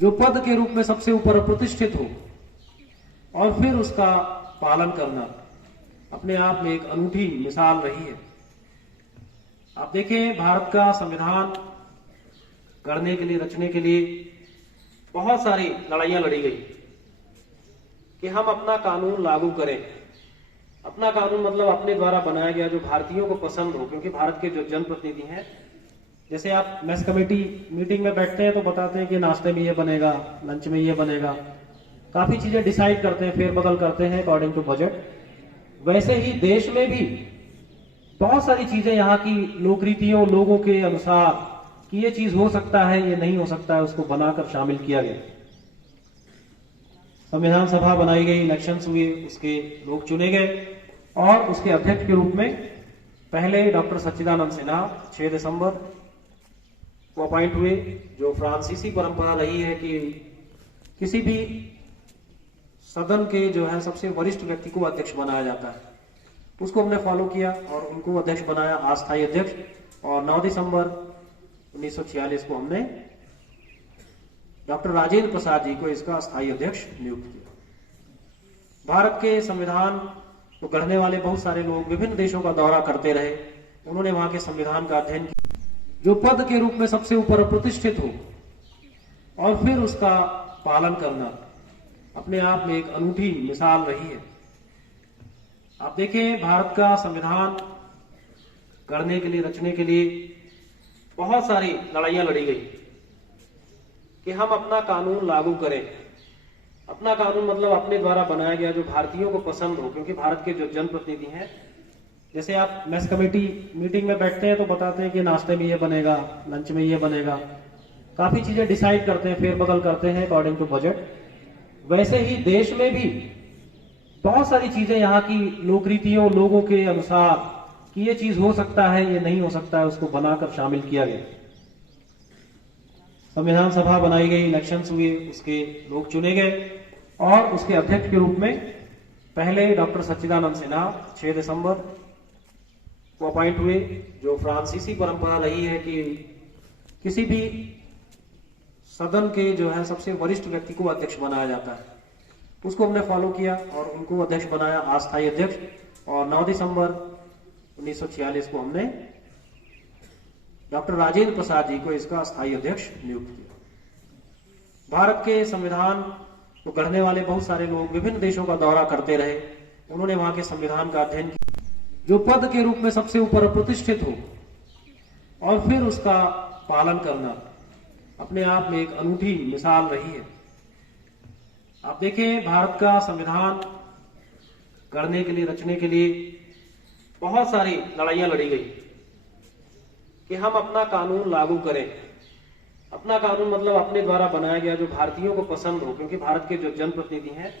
जो पद के रूप में सबसे ऊपर प्रतिष्ठित हो और फिर उसका पालन करना अपने आप में एक अनूठी मिसाल रही है। आप देखें, भारत का संविधान गढ़ने के लिए, रचने के लिए बहुत सारी लड़ाइयां लड़ी गई कि हम अपना कानून लागू करें। अपना कानून मतलब अपने द्वारा बनाया गया जो भारतीयों को पसंद हो, क्योंकि भारत के जो जनप्रतिनिधि हैं, जैसे आप मेस कमेटी मीटिंग में बैठते हैं तो बताते हैं कि नाश्ते में ये बनेगा, लंच में ये बनेगा, काफी चीजें डिसाइड करते हैं, फेरबदल करते हैं अकॉर्डिंग टू बजट। वैसे ही देश में भी बहुत सारी चीजें यहाँ की लोक रीतियों, लोगों के अनुसार कि ये चीज हो सकता है, ये नहीं हो सकता है, उसको बनाकर शामिल किया गया। संविधान सभा बनाई गई, इलेक्शंस हुए, उसके लोग चुने गए और उसके अध्यक्ष के रूप में पहले डॉक्टर सच्चिदानंद सिन्हा 6 दिसंबर को अपॉइंट हुए, जो फ्रांसीसी परंपरा रही है कि किसी भी सदन के जो है सबसे वरिष्ठ व्यक्ति को अध्यक्ष बनाया जाता है। उसको हमने फॉलो किया और उनको अध्यक्ष बनाया, अस्थायी अध्यक्ष, और 9 दिसंबर 1946 को हमने डॉक्टर राजेंद्र प्रसाद जी को इसका अस्थायी अध्यक्ष नियुक्त किया। भारत के संविधान को गढ़ने वाले बहुत सारे लोग विभिन्न देशों का दौरा करते रहे। उन्होंने वहां के संविधान का अध्ययन किया, जो पद के रूप में सबसे ऊपर प्रतिष्ठित हो और फिर उसका पालन करना अपने आप में एक अनूठी मिसाल रही है। आप देखें, भारत का संविधान गढ़ने के लिए, रचने के लिए बहुत सारी लड़ाइयां लड़ी गई कि हम अपना कानून लागू करें। अपना कानून मतलब अपने द्वारा बनाया गया जो भारतीयों को पसंद हो, क्योंकि भारत के जो जनप्रतिनिधि हैं, जैसे आप मेस कमेटी मीटिंग में बैठते हैं तो बताते हैं कि नाश्ते में ये बनेगा, लंच में ये बनेगा, काफी चीजें डिसाइड करते हैं, फेरबदल करते हैं अकॉर्डिंग टू बजट। वैसे ही देश में भी बहुत सारी चीजें यहाँ की लोक रीतियों, लोगों के अनुसार कि ये चीज हो सकता है, ये नहीं हो सकता है, उसको बनाकर शामिल किया गया। संविधान सभा बनाई गई, इलेक्शंस हुए, उसके लोग चुने गए और उसके अध्यक्ष के रूप में पहले डॉक्टर सच्चिदानंद सिन्हा 6 दिसंबर को अपॉइंट हुए, जो फ्रांसीसी परंपरा रही है कि किसी भी सदन के जो है सबसे वरिष्ठ व्यक्ति को अध्यक्ष बनाया जाता है। उसको हमने फॉलो किया और उनको अध्यक्ष बनाया, अस्थायी अध्यक्ष, और 9 दिसंबर 1946 को हमने डॉक्टर राजेंद्र प्रसाद जी को इसका अस्थायी अध्यक्ष नियुक्त किया। भारत के संविधान को गढ़ने वाले बहुत सारे लोग विभिन्न देशों का दौरा करते रहे। उन्होंने वहां के संविधान का अध्ययन किया, जो पद के रूप में सबसे ऊपर प्रतिष्ठित हो और फिर उसका पालन करना अपने आप में एक अनूठी मिसाल रही है। आप देखें, भारत का संविधान गढ़ने के लिए, रचने के लिए बहुत सारी लड़ाइयां लड़ी गई कि हम अपना कानून लागू करें। अपना कानून मतलब अपने द्वारा बनाया गया जो भारतीयों को पसंद हो, क्योंकि भारत के जो जनप्रतिनिधि हैं,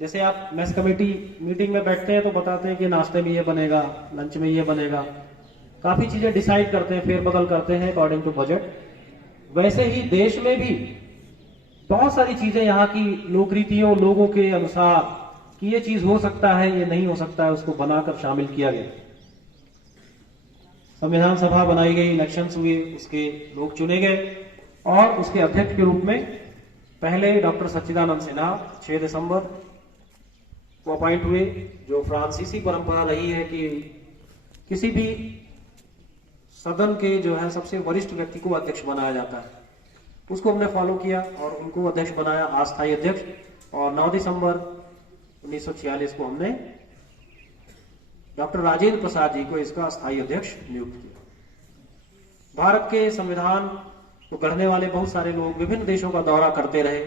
जैसे आप मेस कमेटी मीटिंग में बैठते हैं तो बताते हैं कि नाश्ते में ये बनेगा, लंच में ये बनेगा, काफी चीजें डिसाइड करते हैं, फेरबदल करते हैं अकॉर्डिंग टू बजट। वैसे ही देश में भी बहुत सारी चीजें यहाँ की लोक रीतियों, लोगों के अनुसार कि ये चीज हो सकता है, ये नहीं हो सकता है, उसको बनाकर शामिल किया गया। संविधान सभा बनाई गई, इलेक्शंस हुए, उसके लोग चुने गए और उसके अध्यक्ष के रूप में पहले डॉक्टर सच्चिदानंद सिन्हा 6 दिसंबर को अपॉइंट हुए, जो फ्रांसीसी परंपरा रही है कि किसी भी सदन के जो है सबसे वरिष्ठ व्यक्ति को अध्यक्ष बनाया जाता है। उसको हमने फॉलो किया और उनको अध्यक्ष बनाया, अस्थायी अध्यक्ष, और 9 दिसंबर 1946 को हमने डॉक्टर राजेंद्र प्रसाद जी को इसका अस्थायी अध्यक्ष नियुक्त किया। भारत के संविधान को गढ़ने वाले बहुत सारे लोग विभिन्न देशों का दौरा करते रहे।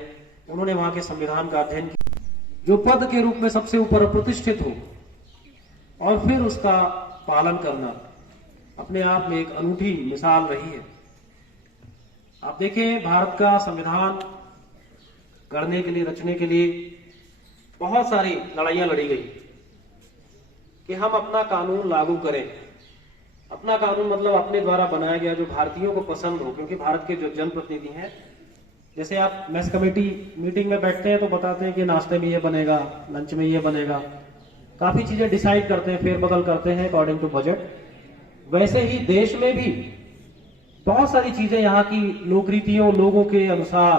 उन्होंने वहां के संविधान का अध्ययन किया, जो पद के रूप में सबसे ऊपर प्रतिष्ठित हो और फिर उसका पालन करना अपने आप में एक अनूठी मिसाल रही है। आप देखें, भारत का संविधान गढ़ने के लिए, रचने के लिए बहुत सारी लड़ाइयां लड़ी गई कि हम अपना कानून लागू करें। अपना कानून मतलब अपने द्वारा बनाया गया जो भारतीयों को पसंद हो, क्योंकि भारत के जो जनप्रतिनिधि हैं, जैसे आप मेस कमेटी मीटिंग में बैठते हैं तो बताते हैं कि नाश्ते में ये बनेगा, लंच में ये बनेगा, काफी चीजें डिसाइड करते हैं, फेरबदल करते हैं अकॉर्डिंग टू बजट। वैसे ही देश में भी बहुत सारी चीजें यहाँ की लोक रीतियों, लोगों के अनुसार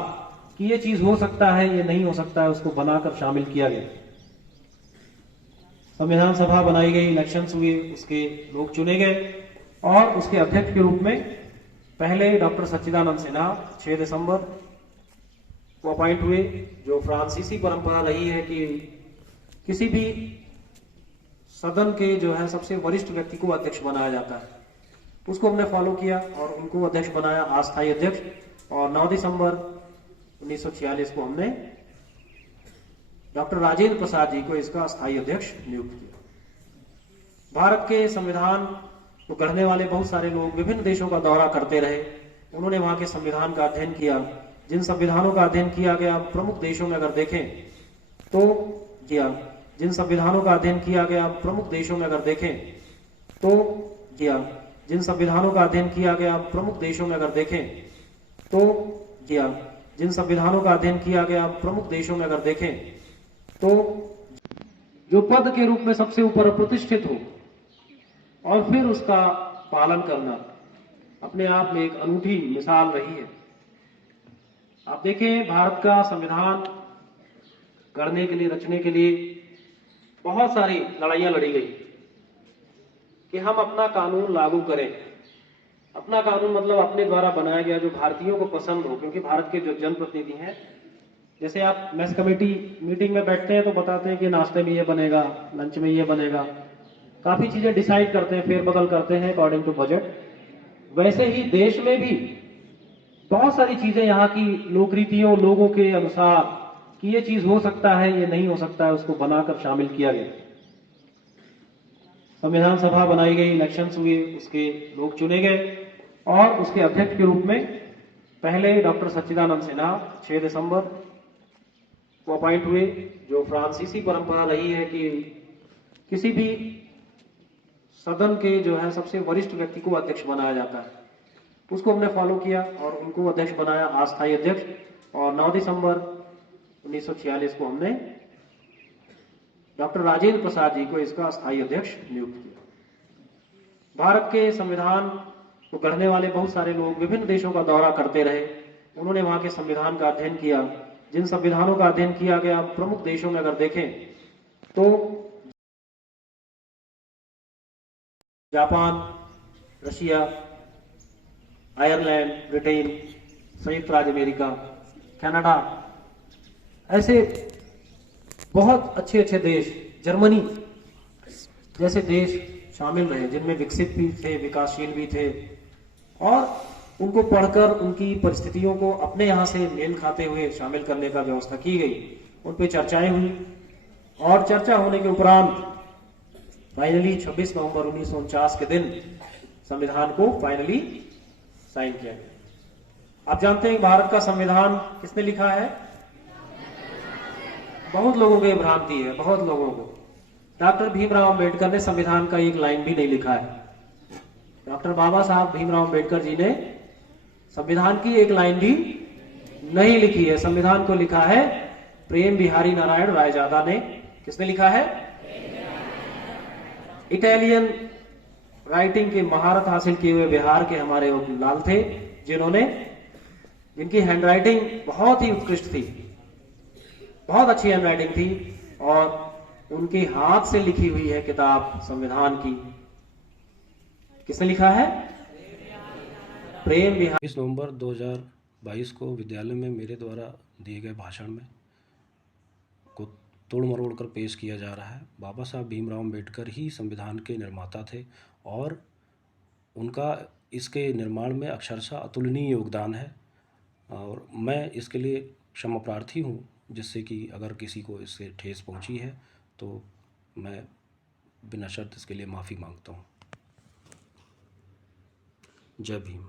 कि ये चीज हो सकता है, ये नहीं हो सकता है, उसको बनाकर शामिल किया गया। संविधान सभा बनाई गई, इलेक्शंस हुए, उसके लोग चुने गए और उसके अध्यक्ष के रूप में पहले डॉक्टर सच्चिदानंद सिन्हा 6 दिसंबर को अपॉइंट हुए, जो फ्रांसीसी परंपरा रही है कि किसी भी सदन के जो है सबसे वरिष्ठ व्यक्ति को अध्यक्ष बनाया जाता है, उसको हमने फॉलो किया और उनको अध्यक्ष बनाया, अस्थायी अध्यक्ष। और 9 दिसंबर 1946 को हमने डॉक्टर राजेंद्र प्रसाद जी को इसका अस्थायी अध्यक्ष नियुक्त किया। भारत के संविधान को गढ़ने वाले बहुत सारे लोग विभिन्न देशों का दौरा करते रहे, उन्होंने वहां के संविधान का अध्ययन किया। जिन संविधानों का अध्ययन किया गया प्रमुख देशों में अगर देखें तो किया जिन संविधानों का अध्ययन किया गया प्रमुख देशों में अगर देखें तो किया जिन संविधानों का अध्ययन किया गया प्रमुख देशों में अगर देखें तो किया जिन संविधानों का अध्ययन किया गया प्रमुख देशों में अगर देखें तो जो पद के रूप में सबसे ऊपर प्रतिष्ठित हो और फिर उसका पालन करना अपने आप में एक अनूठी मिसाल रही है। आप देखें, भारत का संविधान गढ़ने के लिए, रचने के लिए बहुत सारी लड़ाइयां लड़ी गई कि हम अपना कानून लागू करें। अपना कानून मतलब अपने द्वारा बनाया गया, जो भारतीयों को पसंद हो, क्योंकि भारत के जो जनप्रतिनिधि हैं, जैसे आप मैस कमेटी मीटिंग में बैठते हैं तो बताते हैं कि नाश्ते में ये बनेगा, लंच में ये बनेगा, काफी चीजें डिसाइड करते हैं, फेरबदल करते हैं अकॉर्डिंग टू बजट। वैसे ही देश में भी बहुत सारी चीजें यहाँ की लोक रीतियों, लोगों के अनुसार कि ये चीज हो सकता है, ये नहीं हो सकता है, उसको बनाकर शामिल किया गया। संविधान सभा बनाई गई, इलेक्शंस हुए, उसके लोग चुने गए और उसके अध्यक्ष के रूप में पहले डॉक्टर सच्चिदानंद सिन्हा 6 दिसंबर को अपॉइंट हुए, जो फ्रांसीसी परंपरा रही है कि किसी भी सदन के जो है सबसे वरिष्ठ व्यक्ति को अध्यक्ष बनाया जाता है, उसको हमने फॉलो किया और उनको अध्यक्ष बनाया, अस्थायी अध्यक्ष। और 9 दिसंबर 1946 को हमने डॉक्टर राजेंद्र प्रसाद जी को इसका अस्थायी अध्यक्ष नियुक्त किया। भारत के संविधान को गढ़ने वाले बहुत सारे लोग विभिन्न देशों का दौरा करते रहे, उन्होंने वहां के संविधान का अध्ययन किया। जिन संविधानों का अध्ययन किया गया प्रमुख देशों में अगर देखें तो जापान, रशिया, आयरलैंड, ब्रिटेन, संयुक्त राज्य अमेरिका, कनाडा, ऐसे बहुत अच्छे अच्छे देश, जर्मनी जैसे देश शामिल रहे, जिनमें विकसित भी थे, विकासशील भी थे, और उनको पढ़कर उनकी परिस्थितियों को अपने यहाँ से मेल खाते हुए शामिल करने का व्यवस्था की गई। उन पे चर्चाएं हुई और चर्चा होने के उपरांत फाइनली 26 नवंबर 1949 के दिन संविधान को फाइनली साइन किया गया। आप जानते हैं भारत का संविधान किसने लिखा है? बहुत लोगों को ये भ्रांति है, बहुत लोगों को। डॉक्टर भीमराव अंबेडकर ने संविधान का एक लाइन भी नहीं लिखा है। डॉक्टर बाबा साहब भीमराव अंबेडकर जी ने संविधान की एक लाइन भी नहीं लिखी है। संविधान को लिखा है प्रेम बिहारी नारायण रायजादा ने। किसने लिखा है? इटालियन राइटिंग की महारत हासिल किए हुए बिहार के हमारे लाल थे, जिनकी हैंडराइटिंग बहुत ही उत्कृष्ट थी, बहुत अच्छी हैंडराइटिंग थी, और उनके हाथ से लिखी हुई है किताब संविधान की। किसने लिखा है? प्रेम बिहारी। 20 नवंबर 2022 को विद्यालय में मेरे द्वारा दिए गए भाषण में को तोड़ मरोड़ कर पेश किया जा रहा है। बाबा साहब भीमराव अंबेडकर ही संविधान के निर्माता थे और उनका इसके निर्माण में अक्षरशः अतुलनीय योगदान है, और मैं इसके लिए क्षमा प्रार्थी हूँ, जिससे कि अगर किसी को इससे ठेस पहुँची है तो मैं बिना शर्त इसके लिए माफ़ी मांगता हूँ। जय भीम।